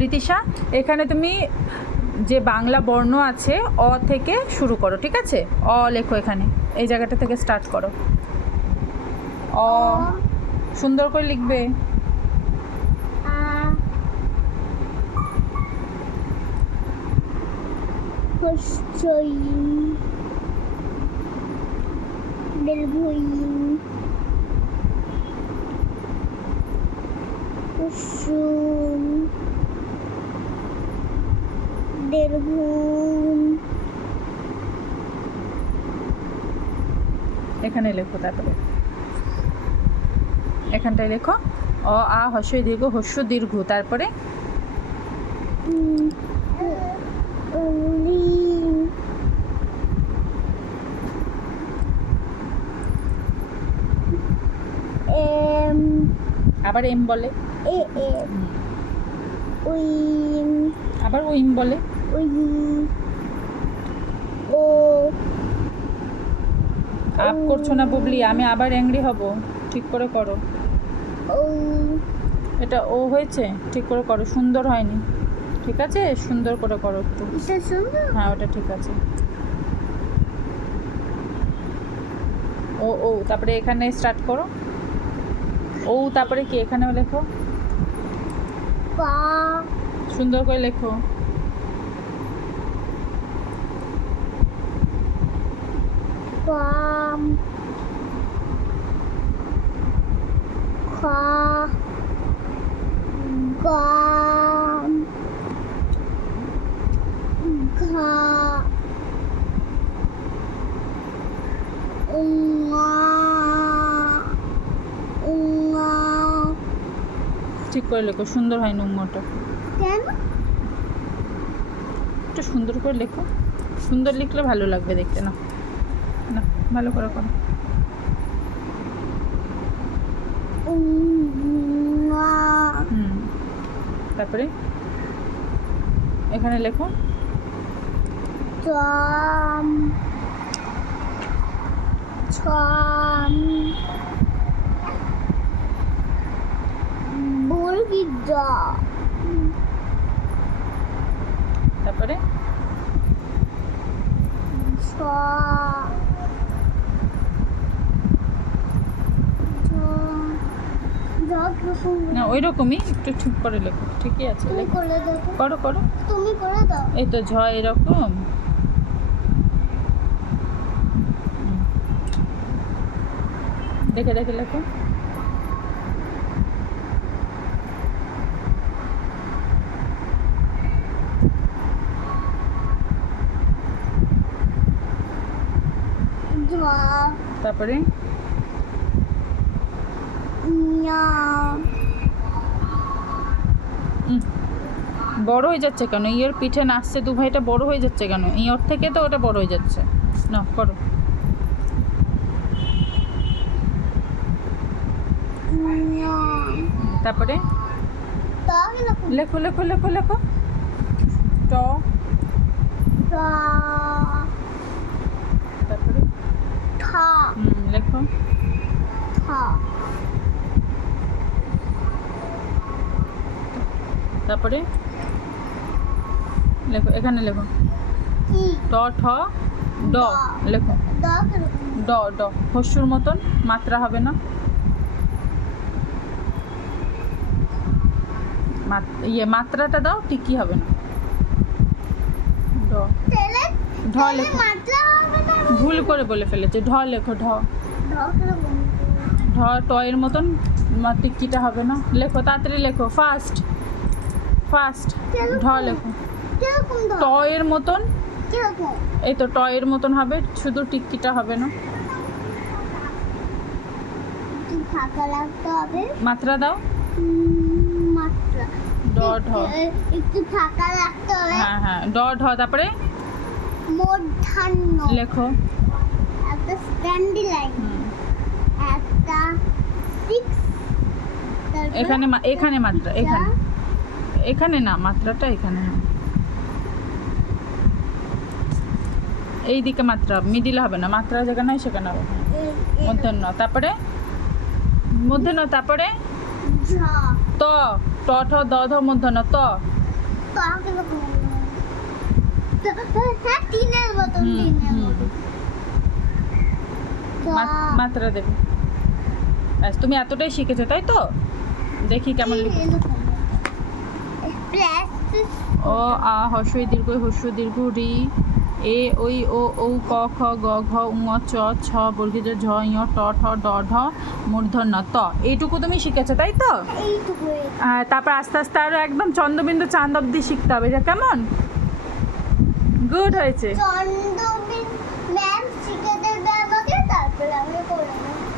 রীতিশা, এখানে তুমি যে বাংলা বর্ণ আছে অ থেকে শুরু করো, ঠিক আছে? অ লেখো এখানে, এই জায়গাটা থেকে স্টার্ট করো। অ সুন্দর করে লিখবে। আ হস্যই দীর্ঘই হস্যম দীর্ঘম এখানে লেখো, তারপরে এখানটায় লেখো অ আ হস্যই দীর্ঘ, হস্য দীর্ঘ, তারপরে রি এম আবার এম বলে, এ এ উইম আবার ওইম বলে। উই ও আপ করছো না বুবলি, আমি আবার অ্যাংরি হব। ঠিক করে করো। ও এটা ও হয়েছে, ঠিক করে করো, সুন্দর হয়নি। ঠিক আছে, সুন্দর করে করো একটু। এটা সুন্দর। হ্যাঁ, ওটা ঠিক আছে। ও ও তারপরে এখানে স্টার্ট করো। ও তারপরে কি এখানেও লেখো, পা সুন্দর করে লেখো। পাম খা গাম ঘা উঙা উঙা ঠিক করে লেখো, সুন্দর হয় নোংটা। কেন একটু সুন্দর করে লেখো, সুন্দর লিখলে ভালো লাগবে দেখতে। না না, ভালো করে করো। উঙা তারপরে এখানে লেখো চাম ছাম বুলগিজা তারপরে ছা না ওই রকমই একটু ঠিক করে লেখো, ঠিকই আছে, তুমি লেখো। করে দাও তো। করো করো, তুমি করে দাও এই তো ঝ এরকম। দেখে দেখে লেখো। ধা তারপরে ঞা বড় হয়ে যাচ্ছে কেন? ইয়ের পিঠে নাচছে দু ভাইটা, বড় হয়ে যাচ্ছে কেন? ইয়র থেকে তো ওটা বড় হয়ে যাচ্ছে। না করো। ঞা তারপরে তাহলে লেখো লেখো লেখো লেখো। ট, টা তারপরে ঠা লেখো। ঠা তারপরে লেখো, এখানে লেখো কি ট ঠ ড, লেখো দা কিরকম ড ড, হস্যুর মতন, মাত্রা হবে না। মাত্রাটা দাও, ঠিকই হবে না। ড, তেলে ঢ লেখো, মাত্রা হবে না ভুল করে বলে ফেলেছে। ঢ লেখো, ঢ দা কিরকম ঢ, ট এর মতন টিক্কিটা হবে না। লেখো তাড়াতাড়ি লেখো, ফাস্ট ফাস্ট। ঢ লেখো, কিরকম দা ট এর মতন, কিরকম এই তো ট এর মতন হবে, শুধু টিক্কিটা হবে না। একটু ফাঁকা রাখতে হবে মাত্রা দাও। মাত্রা ড ঢ, একটু ফাঁকা রাখতে হবে হ্যাঁ হ্যাঁ, ড ঢ, তারপরে মধ্যাহ্ন লেখো। একটা স্ট্যান্ডি লাইন একটা সিক্স এখানে এখানে মাত্রা, এখানে এখানে না, মাত্রাটা এখানে। এই দিকে মাত্রা, মিডিল হবে না, মাত্রা যেখানে হয় সেখানে হবে। মধ্যাহ্ন, তারপরে মধ্যাহ্ন, তারপরে ঝা ত, ট ঠ দ ধ মধ্যাহ্ন, ত কাকে হ্যাঁ টিনের মতন হুম, টিনের হুম। মতন মাত্রা দেবে। ব্যাস, তুমি এতটাই শিখেছো তাই তো? দেখি কেমন লিখেছো। অ আ হস্র ই দীর্ঘ হস্র দীর্ঘ রি, এ ওই ও ঔ ক খ গ ঘ ঙ চ ছ বর্গীয় ঝ ঞ ট ঠ ড ঢ মূর্ধন্য ত। এইটুকু তুমি শিখেছো তাই তো? এইটুকু তারপর আস্তে আস্তে আরো একদম চন্দ্রবিন্দু চাঁদ অব্দি শিখতে হবে। এটা কেমন? গুড হয়েছে। চন্দ্রবিন ম্যাম শিখে দেবে আমাকে, তারপরে আমি করে